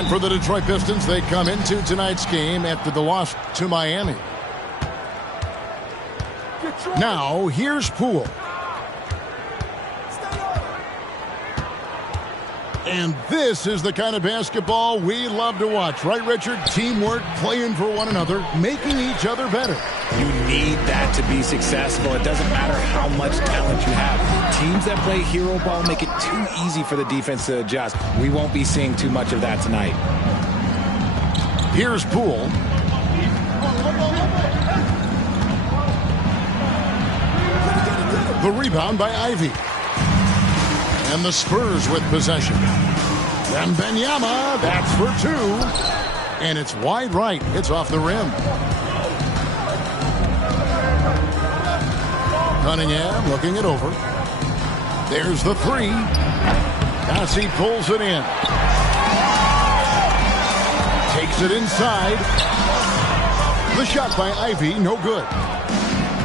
And for the Detroit Pistons, they come into tonight's game after the loss to Miami. Now, here's Poole. And this is the kind of basketball we love to watch. Right, Richard? Teamwork, playing for one another, making each other better. You need that to be successful. It doesn't matter how much talent you have. Teams that play hero ball make it too easy for the defense to adjust. We won't be seeing too much of that tonight. Here's Poole. The rebound by Ivy. And the Spurs with possession. And Wembanyama, that's for two. And it's wide right. It's off the rim. Cunningham looking it over. There's the three. Cassie pulls it in. Takes it inside. The shot by Ivy, no good.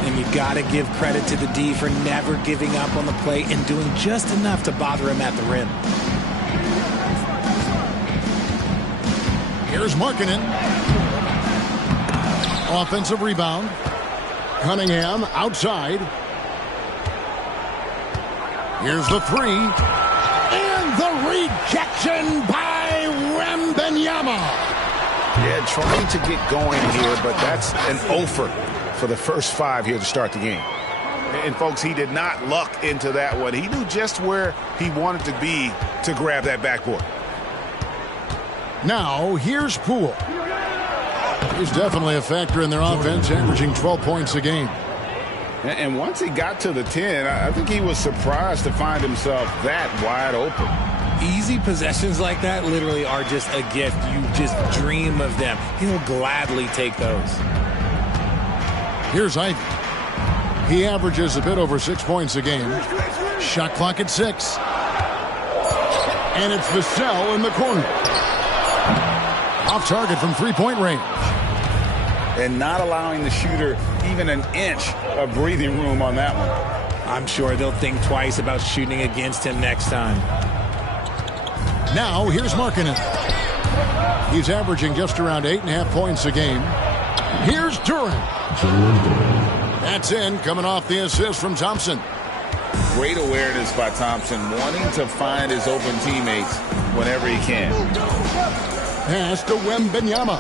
And you got to give credit to the D for never giving up on the play and doing just enough to bother him at the rim. Here's Markkanen. Offensive rebound. Cunningham outside. Here's the three. And the rejection by Wembanyama. Yeah, trying to get going here, but that's an offer for the first five here to start the game. And, folks, he did not luck into that one. He knew just where he wanted to be to grab that backboard. Now, here's Poole. He's definitely a factor in their offense, averaging 12 points a game. And once he got to the 10, I think he was surprised to find himself that wide open. Easy possessions like that literally are just a gift. You just dream of them. He'll gladly take those. Here's Ivy. He averages a bit over 6 points a game. Shot clock at 6. And it's Vassell in the corner. Off target from three-point range. And not allowing the shooter even an inch of breathing room on that one. I'm sure they'll think twice about shooting against him next time. Now, here's Markkanen. He's averaging just around 8.5 points a game. Here's Durant. That's in, coming off the assist from Thompson. Great awareness by Thompson, wanting to find his open teammates whenever he can. Pass to Wembanyama.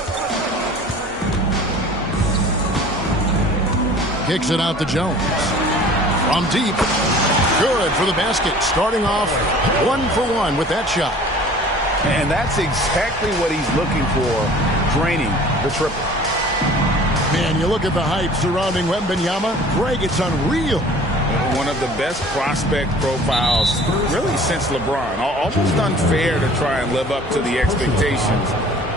Kicks it out to Jones. From deep. Good for the basket. Starting off 1 for 1 with that shot. And that's exactly what he's looking for, draining the triple. Man, you look at the hype surrounding Wembanyama. Greg, it's unreal. One of the best prospect profiles really since LeBron. Almost unfair to try and live up to the expectations,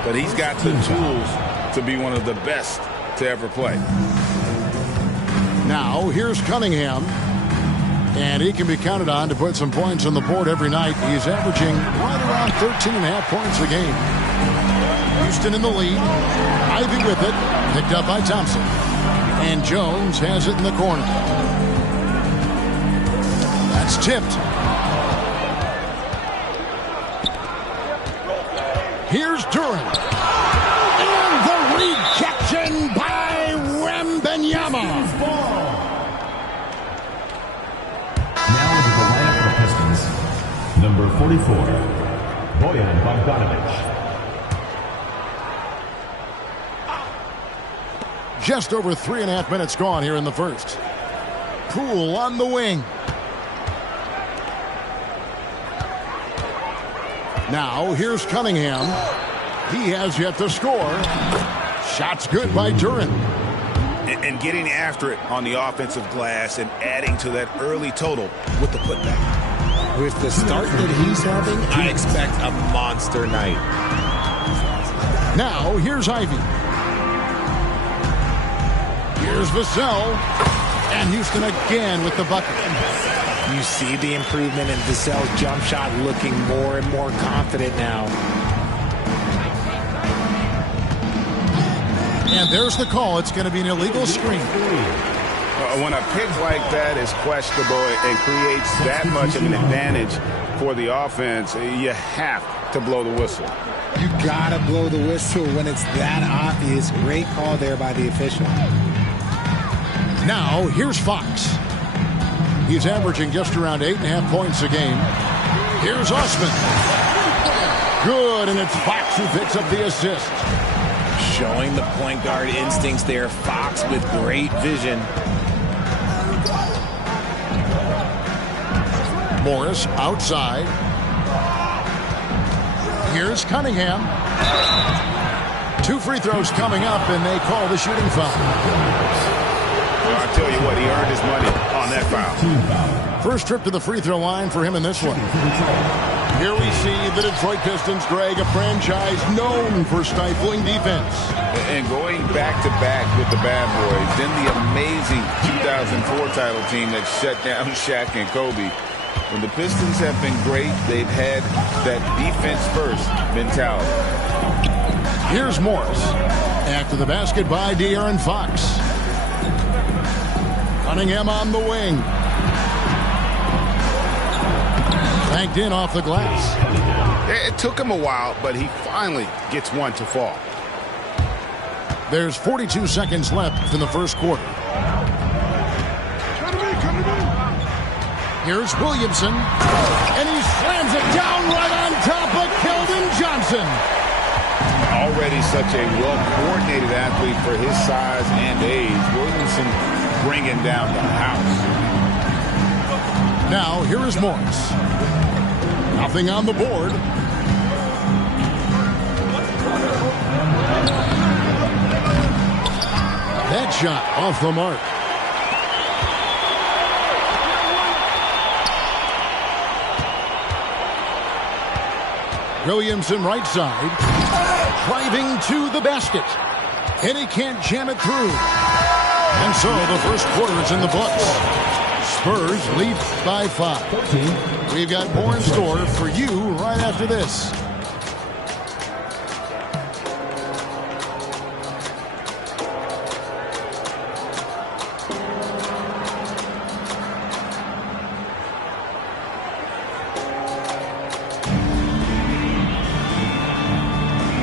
but he's got the tools to be one of the best to ever play. Now, here's Cunningham. And he can be counted on to put some points on the board every night. He's averaging right around 13.5 points a game. Houston in the lead. Ivy with it. Picked up by Thompson. And Jones has it in the corner. That's tipped. Here's Durant. And the rejection by Wembanyama. Number 44, Bojan Bogdanovic. Just over 3.5 minutes gone here in the first. Poole on the wing. Now here's Cunningham. He has yet to score. Shot's good by Durant. And getting after it on the offensive glass and adding to that early total with the putback. With the start that he's having, I expect a monster night. Now, here's Ivy. Here's Vassell. And Houston again with the bucket. You see the improvement in Vassell's jump shot, looking more and more confident now. And there's the call. It's going to be an illegal screen. When a pick like that is questionable and creates that much of an advantage for the offense, you have to blow the whistle. You gotta blow the whistle when it's that obvious. Great call there by the official. Now, here's Fox. He's averaging just around 8.5 points a game. Here's Osman. Good, and it's Fox who picks up the assist. Showing the point guard instincts there. Fox with great vision. Morris outside. Here's Cunningham. 2 free throws coming up, and they call the shooting foul. Well, I tell you what, he earned his money on that foul. First trip to the free throw line for him in this one. Here we see the Detroit Pistons drag a franchise known for stifling defense. And going back-to-back with the bad boys, then the amazing 2004 title team that shut down Shaq and Kobe. When the Pistons have been great, they've had that defense-first mentality. Here's Morris. After the basket by De'Aaron Fox. Cunningham on the wing. Banked in off the glass. It took him a while, but he finally gets one to fall. There's 42 seconds left in the first quarter. Here's Williamson, and he slams it down right on top of Keldon Johnson. Already such a well-coordinated athlete for his size and age. Williamson bringing down the house. Now, here is Morris. Nothing on the board. That shot off the mark. Williamson right side, driving to the basket, and he can't jam it through. And so the first quarter is in the books. Spurs lead by 5. We've got more in store for you right after this.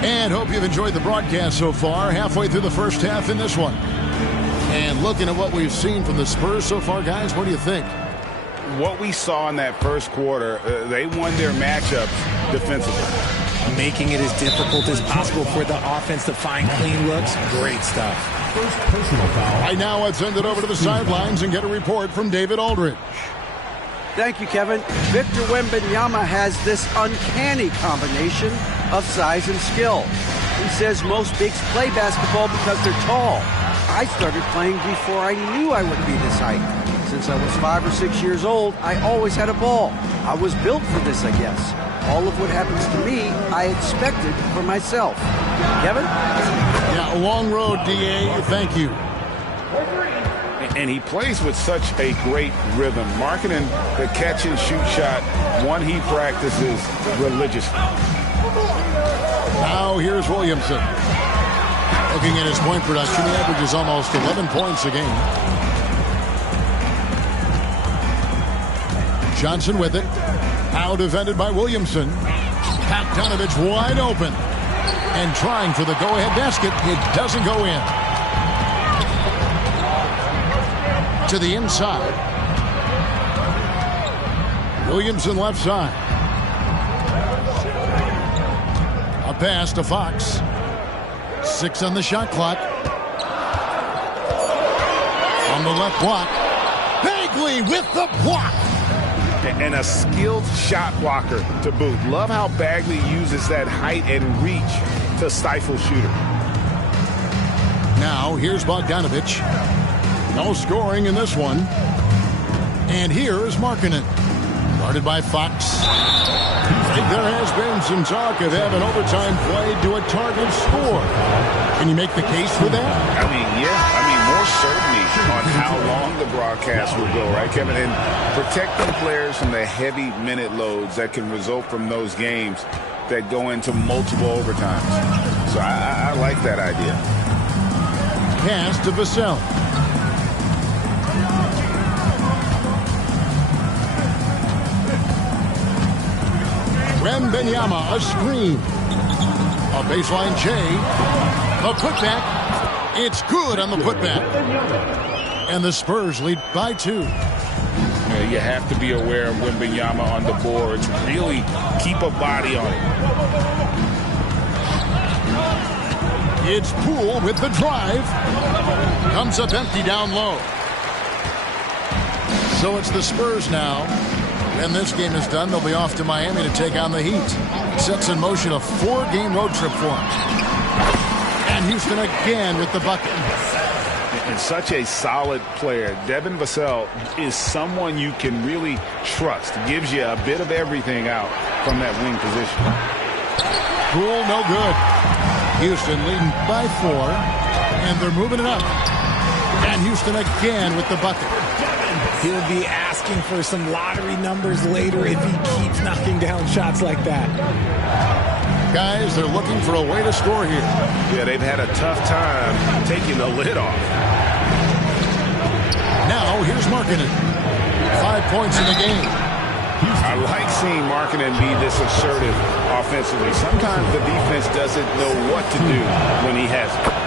And hope you've enjoyed the broadcast so far. Halfway through the first half in this one. And looking at what we've seen from the Spurs so far, guys, what do you think? What we saw in that first quarter, they won their matchups defensively. Making it as difficult as possible for the offense to find clean looks. Great stuff. First personal foul. Right now, let's send it over to the sidelines and get a report from David Aldridge. Thank you, Kevin. Victor Wembanyama has this uncanny combination of size and skill. He says most bigs play basketball because they're tall. I started playing before I knew I would be this height. Since I was 5 or 6 years old, I always had a ball. I was built for this, I guess. All of what happens to me, I expected for myself. Kevin? Yeah, a long road, D.A. Thank you. And he plays with such a great rhythm, marketing the catch-and-shoot shot, one he practices religiously. Now here's Williamson. Looking at his point production, he averages almost 11 points a game. Johnson with it. Now defended by Williamson. Bogdanovich wide open. And trying for the go-ahead basket. It doesn't go in. To the inside. Williamson left side. A pass to Fox. 6 on the shot clock. On the left block. Bagley with the block. And a skilled shot blocker to boot. Love how Bagley uses that height and reach to stifle shooter. Now here's Bogdanovich. No scoring in this one. And here is Markkanen. Guarded by Fox. I think there has been some talk of having overtime played to a target score. Can you make the case for that? I mean, yeah. More certainty on how long the broadcast will go, right, Kevin? And protecting players from the heavy minute loads that can result from those games that go into multiple overtimes. So I like that idea. Pass to Vassell. Wembanyama, a screen. A baseline J. A putback. It's good on the putback. And the Spurs lead by 2. You have to be aware of Wembanyama on the boards. Really keep a body on it. It's Poole with the drive. Comes up empty down low. So it's the Spurs now. When this game is done, they'll be off to Miami to take on the Heat. Sets in motion a 4-game road trip for them. And Houston again with the bucket. And such a solid player. Devin Vassell is someone you can really trust. Gives you a bit of everything out from that wing position. Poole, no good. Houston leading by 4. And they're moving it up. And Houston again with the bucket. He'll be asking for some lottery numbers later if he keeps knocking down shots like that. Guys, they're looking for a way to score here. Yeah, they've had a tough time taking the lid off. Now, here's Markkanen. 5 points in the game. I like seeing Markkanen be this assertive offensively. Sometimes the defense doesn't know what to do when he has it.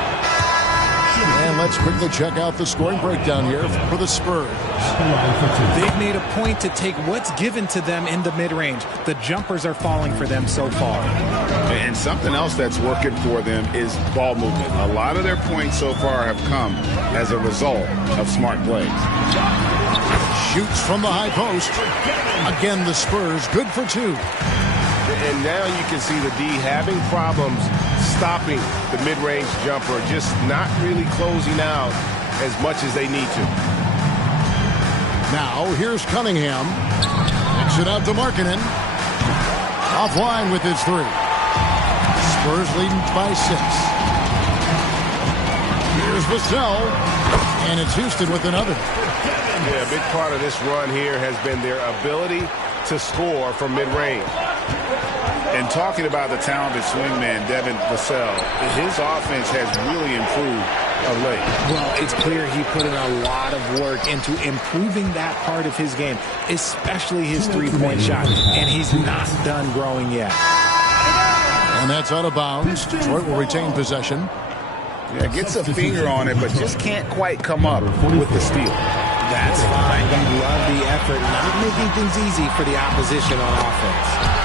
And let's quickly check out the scoring breakdown here for the Spurs. They've made a point to take what's given to them in the mid-range. The jumpers are falling for them so far. And something else that's working for them is ball movement. A lot of their points so far have come as a result of smart plays. Shoots from the high post. Again, the Spurs good for 2. And now you can see the D having problems stopping the mid-range jumper, just not really closing out as much as they need to. Now, here's Cunningham. Kicks it out to Markkanen. Offline with his 3. Spurs leading by 6. Here's Vassell. And it's Houston with another. Yeah, a big part of this run here has been their ability to score from mid-range. And talking about the talented swingman, Devin Vassell, his offense has really improved of late. Well, it's clear he put in a lot of work into improving that part of his game, especially his three-point shot. And he's not done growing yet. And that's out of bounds. Detroit will retain possession. Yeah, gets a finger on it, but just can't quite come up with the steal. That's fine. You love the effort, not making things easy for the opposition on offense.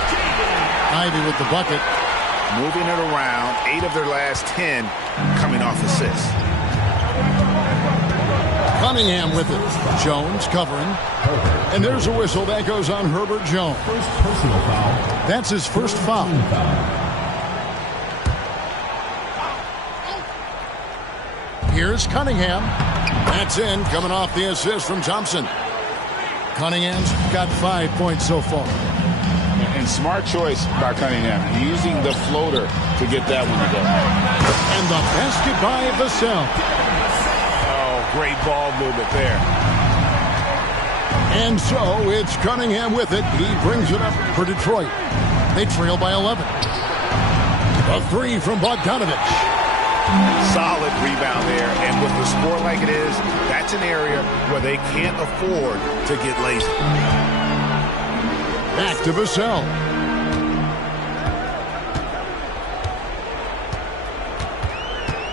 Ivy with the bucket. Moving it around. 8 of their last 10 coming off assists. Cunningham with it. Jones covering. And there's a whistle that goes on Herbert Jones. First personal foul. That's his first foul. Here's Cunningham. That's in, coming off the assist from Thompson. Cunningham's got 5 points so far. And smart choice by Cunningham, using the floater to get that one to go. And the basket by Vassell. Oh, great ball movement there. And so it's Cunningham with it. He brings it up for Detroit. They trail by 11. A 3 from Bogdanovich. Solid rebound there. And with the score like it is, that's an area where they can't afford to get lazy. Back to Vassell.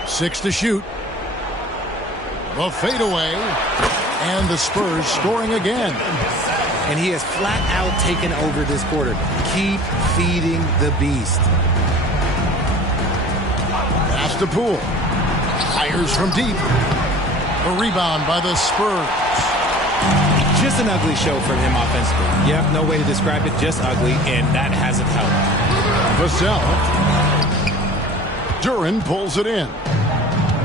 Six to shoot. The fadeaway. And the Spurs scoring again. And he has flat out taken over this quarter. Keep feeding the beast. Pass to Poole. Fires from deep. The rebound by the Spurs. Just an ugly show from him offensively. Yeah, no way to describe it, just ugly, and that hasn't helped. Vassell. Duran pulls it in.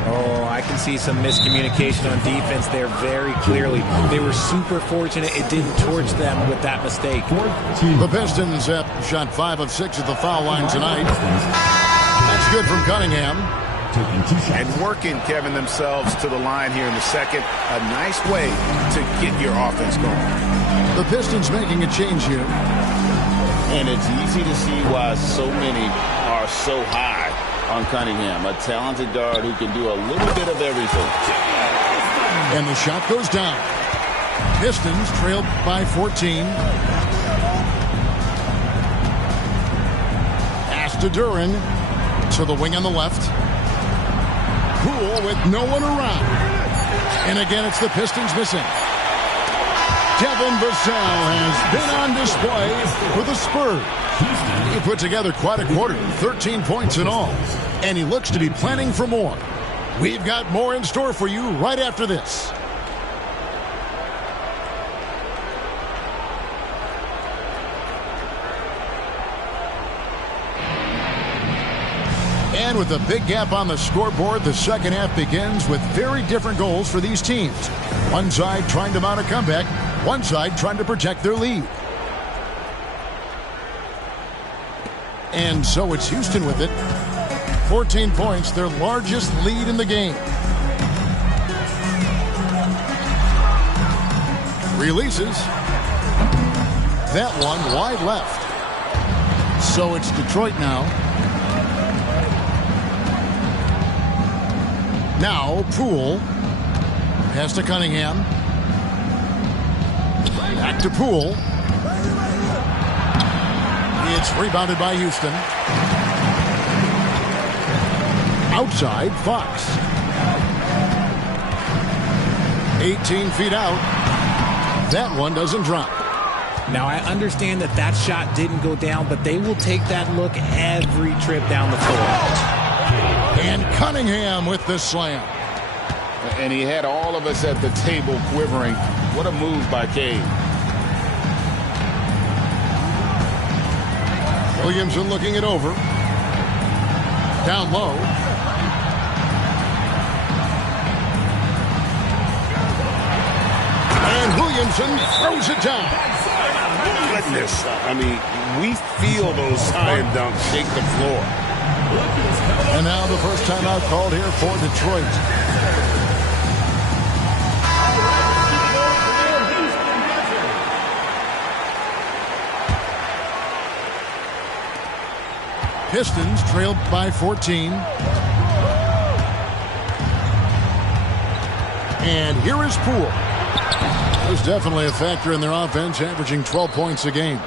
Oh, I can see some miscommunication on defense there very clearly. They were super fortunate it didn't torch them with that mistake. The Pistons have shot 5 of 6 at the foul line tonight. That's good from Cunningham. And working, Kevin, themselves to the line here in the second. A nice way to get your offense going. The Pistons making a change here. And it's easy to see why so many are so high on Cunningham. A talented guard who can do a little bit of everything. And the shot goes down. Pistons trailed by 14. Pass to Duran. To the wing on the left. Poole with no one around. And again, it's the Pistons missing. Devin Vassell has been on display for the Spurs. He put together quite a quarter, 13 points in all. And he looks to be planning for more. We've got more in store for you right after this. And with a big gap on the scoreboard, the second half begins with very different goals for these teams. One side trying to mount a comeback, one side trying to protect their lead. And so it's Houston with it. 14 points, their largest lead in the game. Releases. That one wide left. So it's Detroit now. Now Poole. Pass to Cunningham. Back to Poole. It's rebounded by Houston. Outside, Fox. 18 feet out. That one doesn't drop. Now, I understand that that shot didn't go down, but they will take that look every trip down the floor. And Cunningham with the slam. And he had all of us at the table quivering. What a move by Cade. Williamson looking it over. Down low. And Williamson throws it down. Goodness. I mean, we feel those slam dunks shake the floor. And now the first timeout called here for Detroit. Pistons trailed by 14. And here is Poole. It was definitely a factor in their offense, averaging 12 points a game.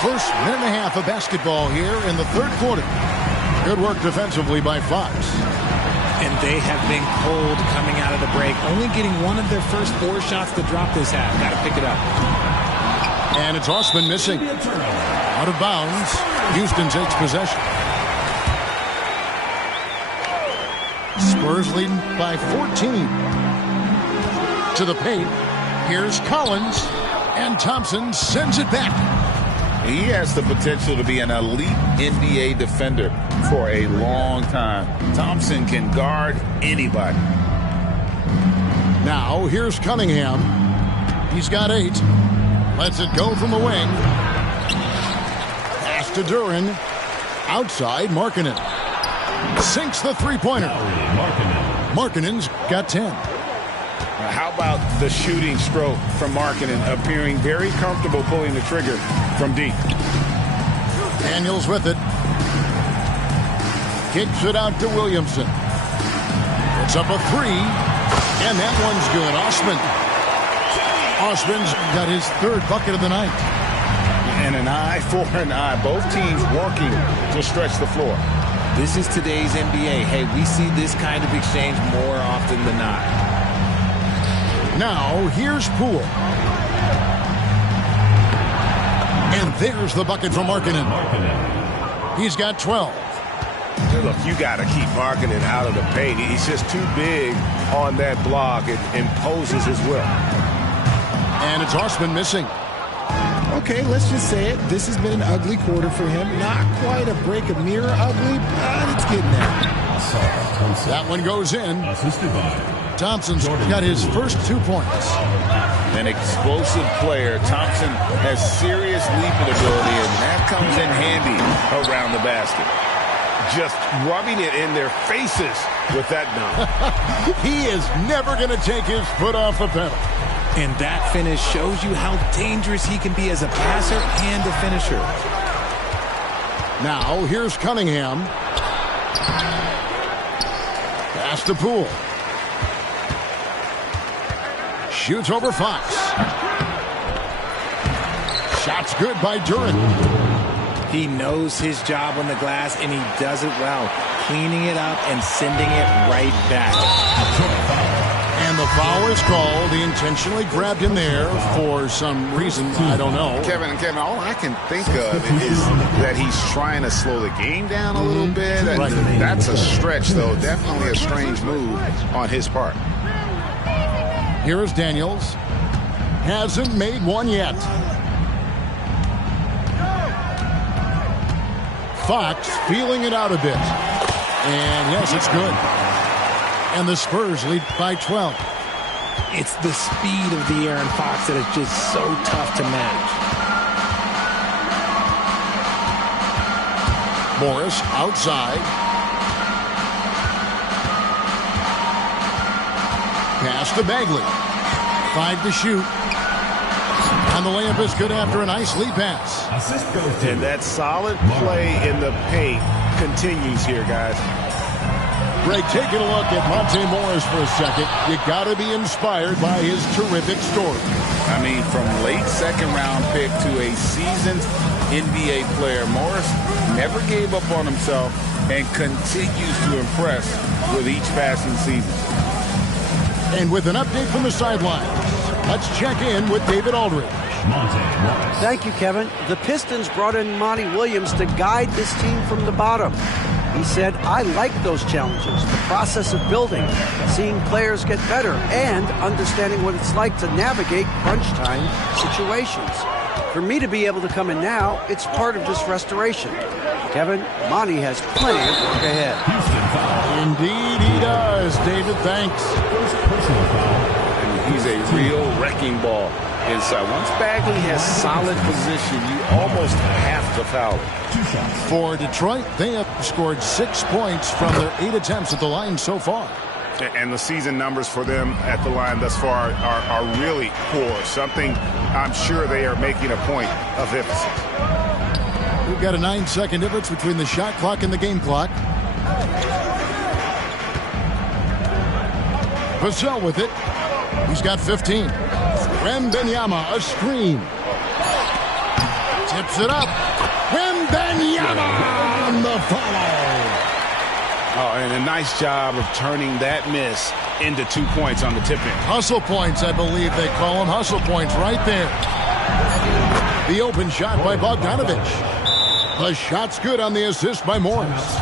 First minute and a half of basketball here in the third quarter. Good work defensively by Fox. And they have been cold coming out of the break. Only getting one of their first 4 shots to drop this half. Got to pick it up. And it's Osman missing. Out of bounds. Houston takes possession. Spurs leading by 14. To the paint. Here's Collins. And Thompson sends it back. He has the potential to be an elite NBA defender for a long time. Thompson can guard anybody. Now, here's Cunningham. He's got 8. Lets it go from the wing. Pass to Duran. Outside, Markkanen. Sinks the three-pointer. Markkanen's got 10. How about the shooting stroke from Markkanen, appearing very comfortable pulling the trigger from deep. Daniels with it. Kicks it out to Williamson. It's up a 3. And that one's good. Osman's got his 3rd bucket of the night. And an eye for an eye. Both teams working to stretch the floor. This is today's NBA. Hey, we see this kind of exchange more often than not. Now, here's Poole. And there's the bucket from Markkanen. He's got 12. Look, you got to keep Markkanen out of the paint. He's just too big on that block. It imposes his will. And it's Osman missing. Okay, let's just say it. This has been an ugly quarter for him. Not quite a break of mirror ugly, but it's getting there. That one goes in. Thompson's got his first 2 points. An explosive player. Thompson has serious leaping ability, and that comes in handy around the basket. Just rubbing it in their faces with that dunk. He is never going to take his foot off the pedal. And that finish shows you how dangerous he can be as a passer and a finisher. Now, here's Cunningham. Pass to Poole. Shoots over Fox. Shot's good by Duran. He knows his job on the glass, and he does it well, cleaning it up and sending it right back. And the foul is called. He intentionally grabbed him there for some reason. I don't know. Kevin, all I can think of is that he's trying to slow the game down a little bit. Right. That's a stretch, though. Definitely a strange move on his part. Here is Daniels. Hasn't made one yet. Fox feeling it out a bit. And yes, it's good. And the Spurs lead by 12. It's the speed of the Aaron Fox that is just so tough to match. Morris outside. Pass to Bagley. 5 to shoot. And the layup is good after a nice lead pass. And that solid play in the paint continues here, guys. Greg, taking a look at Monte Morris for a second, you got to be inspired by his terrific story. I mean, from late second-round pick to a seasoned NBA player, Morris never gave up on himself and continues to impress with each passing season. And with an update from the sideline, let's check in with David Aldridge. Thank you, Kevin. The Pistons brought in Monty Williams to guide this team from the bottom. He said, I like those challenges, the process of building, seeing players get better, and understanding what it's like to navigate crunch time situations. For me to be able to come in now, it's part of this restoration. Kevin, Monty has plenty of work ahead. Indeed he does. David, thanks. And he's a real wrecking ball inside. Once Bagley has solid position, you almost have to foul it. For Detroit, they have scored 6 points from their 8 attempts at the line so far. And the season numbers for them at the line thus far are really poor. Something I'm sure they are making a point of emphasis. We've got a 9-second difference between the shot clock and the game clock. Vassell with it. He's got 15. Wembanyama, a screen. Tips it up. Wembanyama on the follow. Oh, and a nice job of turning that miss into 2 points on the tip-in. Hustle points, I believe they call them. Hustle points right there. The open shot by Bogdanovich. The shot's good on the assist by Morris.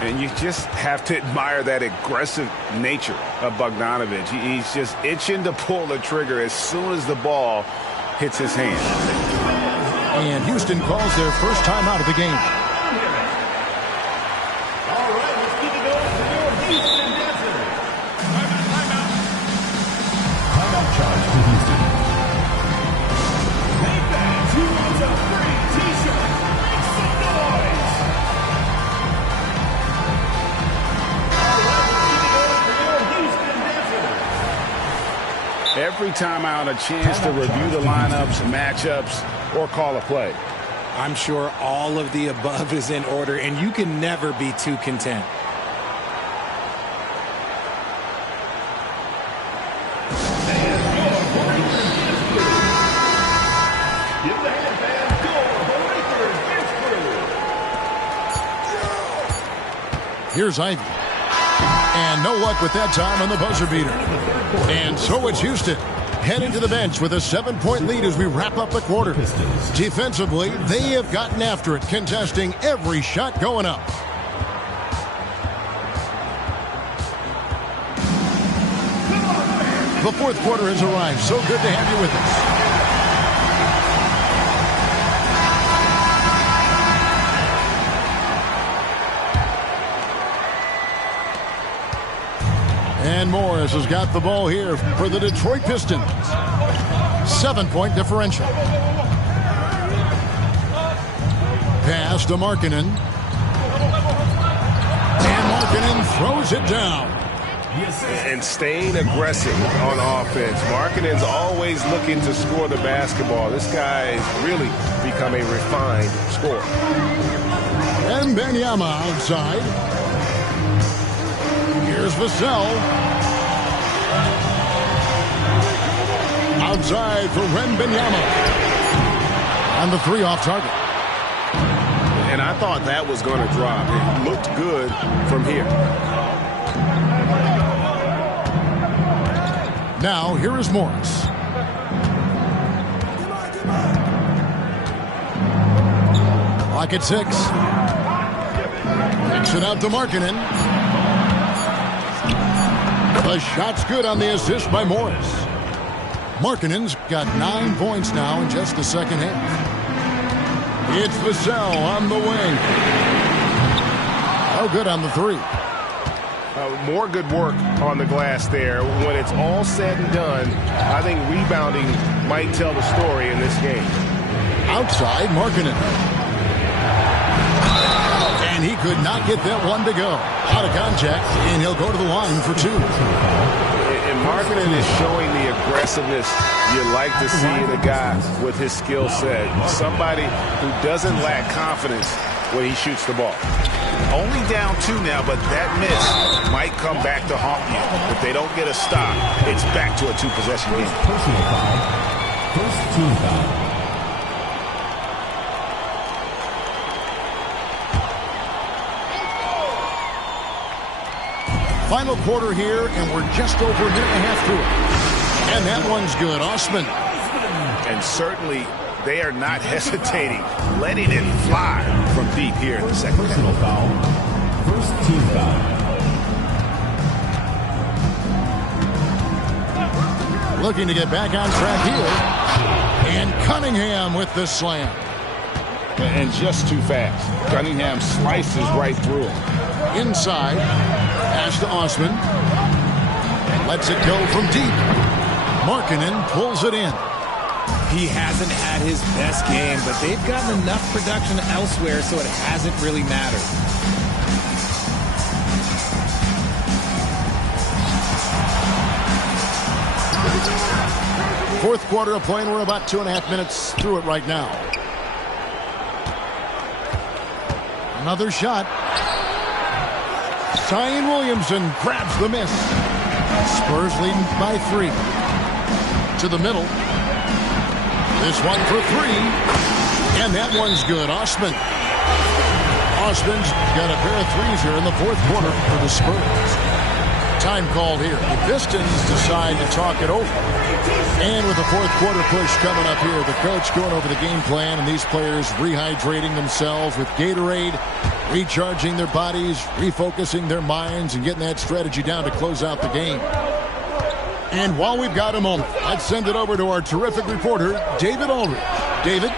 And you just have to admire that aggressive nature of Bogdanovich. He's just itching to pull the trigger as soon as the ball hits his hand. And Houston calls their first time out of the game. Timeout charge to Houston. Hey fans, who wants a free t-shirt? Make some noise! Every time out, a chance to review the lineups, matchups, or call a play. I'm sure all of the above is in order, and you can never be too content. Here's Ivy. And no luck with that time on the buzzer beater. And so it's Houston heading to the bench with a 7-point lead as we wrap up the quarter. Defensively, they have gotten after it, contesting every shot going up. The fourth quarter has arrived. So good to have you with us. And Morris has got the ball here for the Detroit Pistons. 7-point differential. Pass to Markkanen. And Markkanen throws it down. And staying aggressive on offense. Markkanen's always looking to score the basketball. This guy has really become a refined scorer. And Wembanyama outside. Here's Vassell. Outside for Wembanyama. on the 3 off target. And I thought that was going to drop. It looked good from here. Now, here is Morris. Clock at 6. Kicks it out to Markkanen. The shot's good on the assist by Morris. Markkanen's got 9 points now in just the second half. It's Vassell on the wing. Oh, good on the 3. More good work on the glass there. When it's all said and done, I think rebounding might tell the story in this game. Outside, Markkanen. And he could not get that one to go. Out of contact, and he'll go to the line for 2. And Markkanen is showing the aggressiveness you like to see in a guy with his skill set. Somebody who doesn't lack confidence when he shoots the ball. Only down 2 now, but that miss might come back to haunt you. If they don't get a stop, it's back to a 2-possession game. Personal foul. First team foul. Final quarter here, and we're just over a minute and a half through it. And that one's good. Osman. And certainly they are not hesitating, letting it fly from deep here in the second half. Personal foul. First team foul. Looking to get back on track here. And Cunningham with the slam. And just too fast. Cunningham slices right through him. Inside. Pass to Osman. Lets it go from deep. Markkanen pulls it in. He hasn't had his best game, but they've gotten enough production elsewhere, so it hasn't really mattered. Fourth quarter of play, and we're about 2.5 minutes through it right now. Another shot. Zion Williamson grabs the miss. Spurs leading by 3. To the middle. This one for 3. And that one's good. Osman's got a pair of 3s here in the fourth quarter for the Spurs. Time called here. The Pistons decide to talk it over. And with the fourth quarter push coming up here, the coach going over the game plan, and these players rehydrating themselves with Gatorade, recharging their bodies, refocusing their minds, and getting that strategy down to close out the game. And while we've got a moment, let's send it over to our terrific reporter, David Aldridge. David?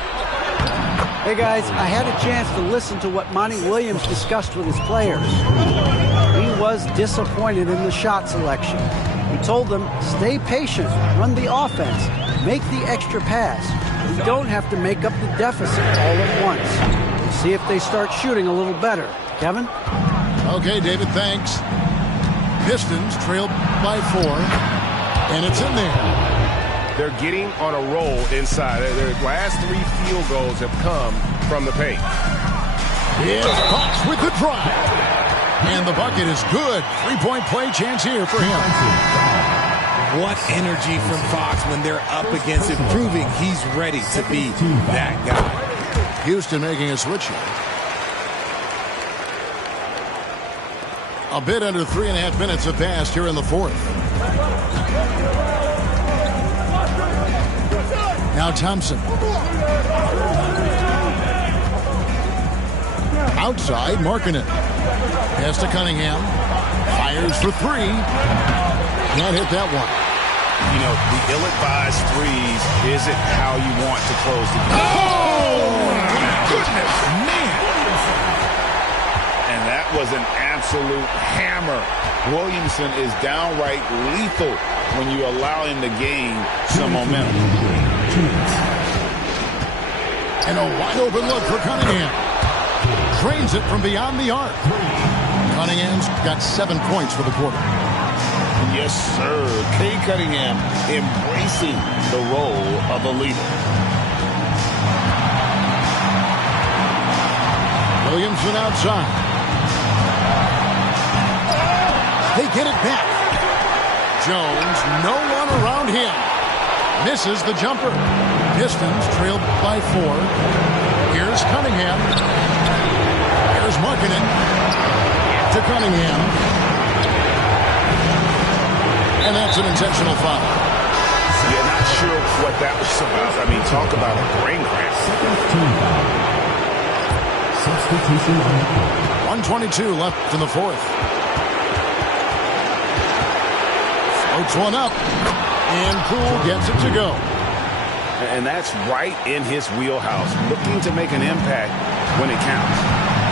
Hey, guys, I had a chance to listen to what Monty Williams discussed with his players. He was disappointed in the shot selection. He told them, stay patient, run the offense, make the extra pass. You don't have to make up the deficit all at once. We'll see if they start shooting a little better. Kevin? Okay, David, thanks. Pistons trailed by 4, and it's in there. They're getting on a roll inside. Their last 3 field goals have come from the paint. Here's Fox with the drive. And the bucket is good. 3-point play chance here for him. What energy from Fox when they're up against it, proving he's ready to be that guy. Houston making a switch here. A bit under 3.5 minutes have passed here in the fourth. Now Thompson. Outside, Markkanen. Pass to Cunningham. Fires for 3. Can't hit that one. You know, the ill-advised threes isn't how you want to close the game. Oh, my goodness, man. And that was an absolute hammer. Williamson is downright lethal when you allow him to gain some momentum. And a wide-open look for Cunningham. Drains it from beyond the arc. Cunningham's got 7 points for the quarter. Yes, sir. Kay Cunningham embracing the role of a leader. Williamson outside. They get it back. Jones, no one around him. Misses the jumper. Pistons trailed by 4. Here's Cunningham. Here's Markkanen to Cunningham. And that's an intentional foul. Yeah, not sure what that was about. I mean, talk about a brain cramp. Substitution on the court. 1:22 left in the fourth. Floats one up. And Poole gets it to go. And that's right in his wheelhouse. Looking to make an impact when it counts.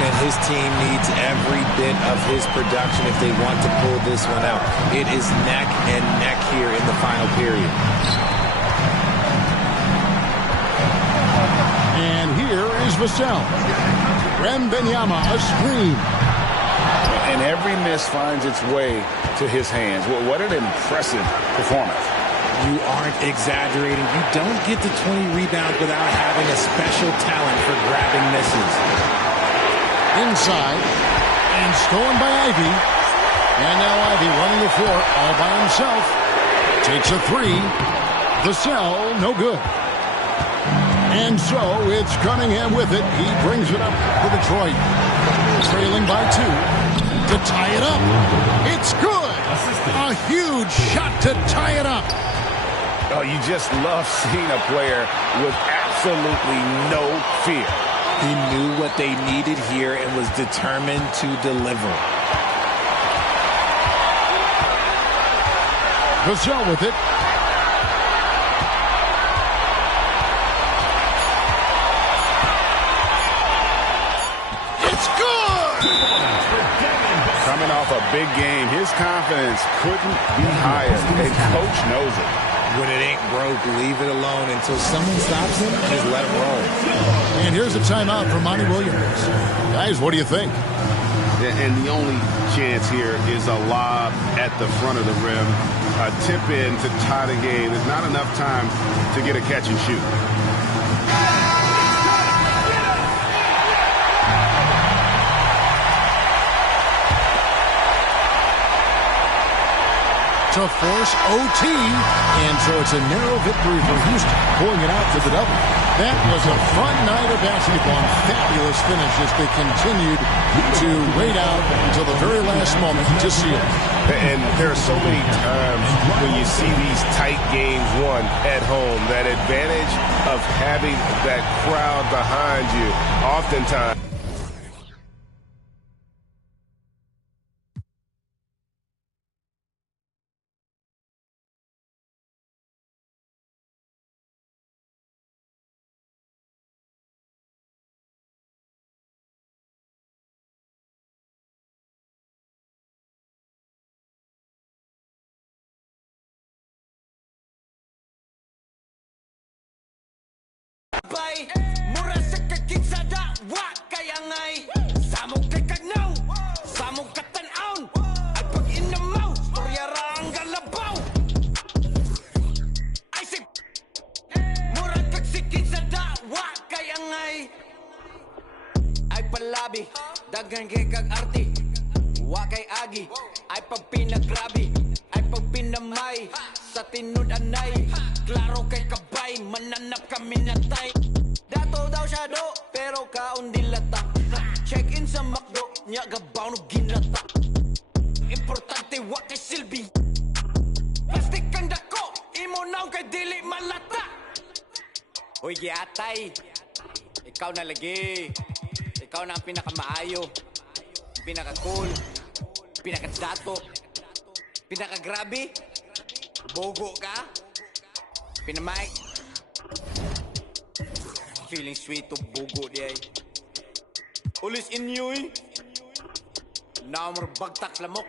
And his team needs every bit of his production if they want to pull this one out. It is neck and neck here in the final period. And here is Vassell. Wembanyama, a screen. And every miss finds its way to his hands. Well, what an impressive performance. You aren't exaggerating. You don't get to 20 rebounds without having a special talent for grabbing misses. Inside, and stolen by Ivy. And now Ivy running the floor all by himself. Takes a 3. Vassell, no good. And so it's Cunningham with it. He brings it up for Detroit. Trailing by 2 to tie it up. It's good. A huge shot to tie it up. Oh, you just love seeing a player with absolutely no fear. He knew what they needed here and was determined to deliver. Vassell with it. It's good! Coming off a big game, his confidence couldn't be higher, and coach knows it. When it ain't broke, leave it alone until someone stops him. Just let him roll. And here's a timeout from Monty Williams. Guys, what do you think? And the only chance here is a lob at the front of the rim. A tip in to tie the game. There's not enough time to get a catch and shoot. To force OT, and so it's a narrow victory for Houston, pulling it out for the double. That was a fun night of basketball and fabulous finish as they continued to wait out until the very last moment to seal it. And there are so many times when you see these tight games won at home, that advantage of having that crowd behind you, oftentimes. Mura sa kakinsada, wa kaya ngay samog kay kagnaw, samog katanaon, ay pag-inamaw, storya ra ang galabaw. Ay si mura kag si kinsada, wa kaya ngay ay palabi, daghan kay kag arti, wa kay agi, ay pagpinagrabi, ay pagpinamay, sa tinud anay, klaro kay kabay, mananap kami natay. Dato daw siya do, pero kaon dilata. Check-in sa McDo, niya gabaw no ginata. Importante wa kay silbi. Plastic kang dako, imo naw kay dili malata. Hoy giatay, ikaw na lagi. Ikaw na ang pinakamaayo, pinaka-cool, pinaka-dato, pinaka-grabe. Bogo ka, pinamay. Feeling sweet to bugo di ay. Ulis inyo eh. Now more bagtak lamok.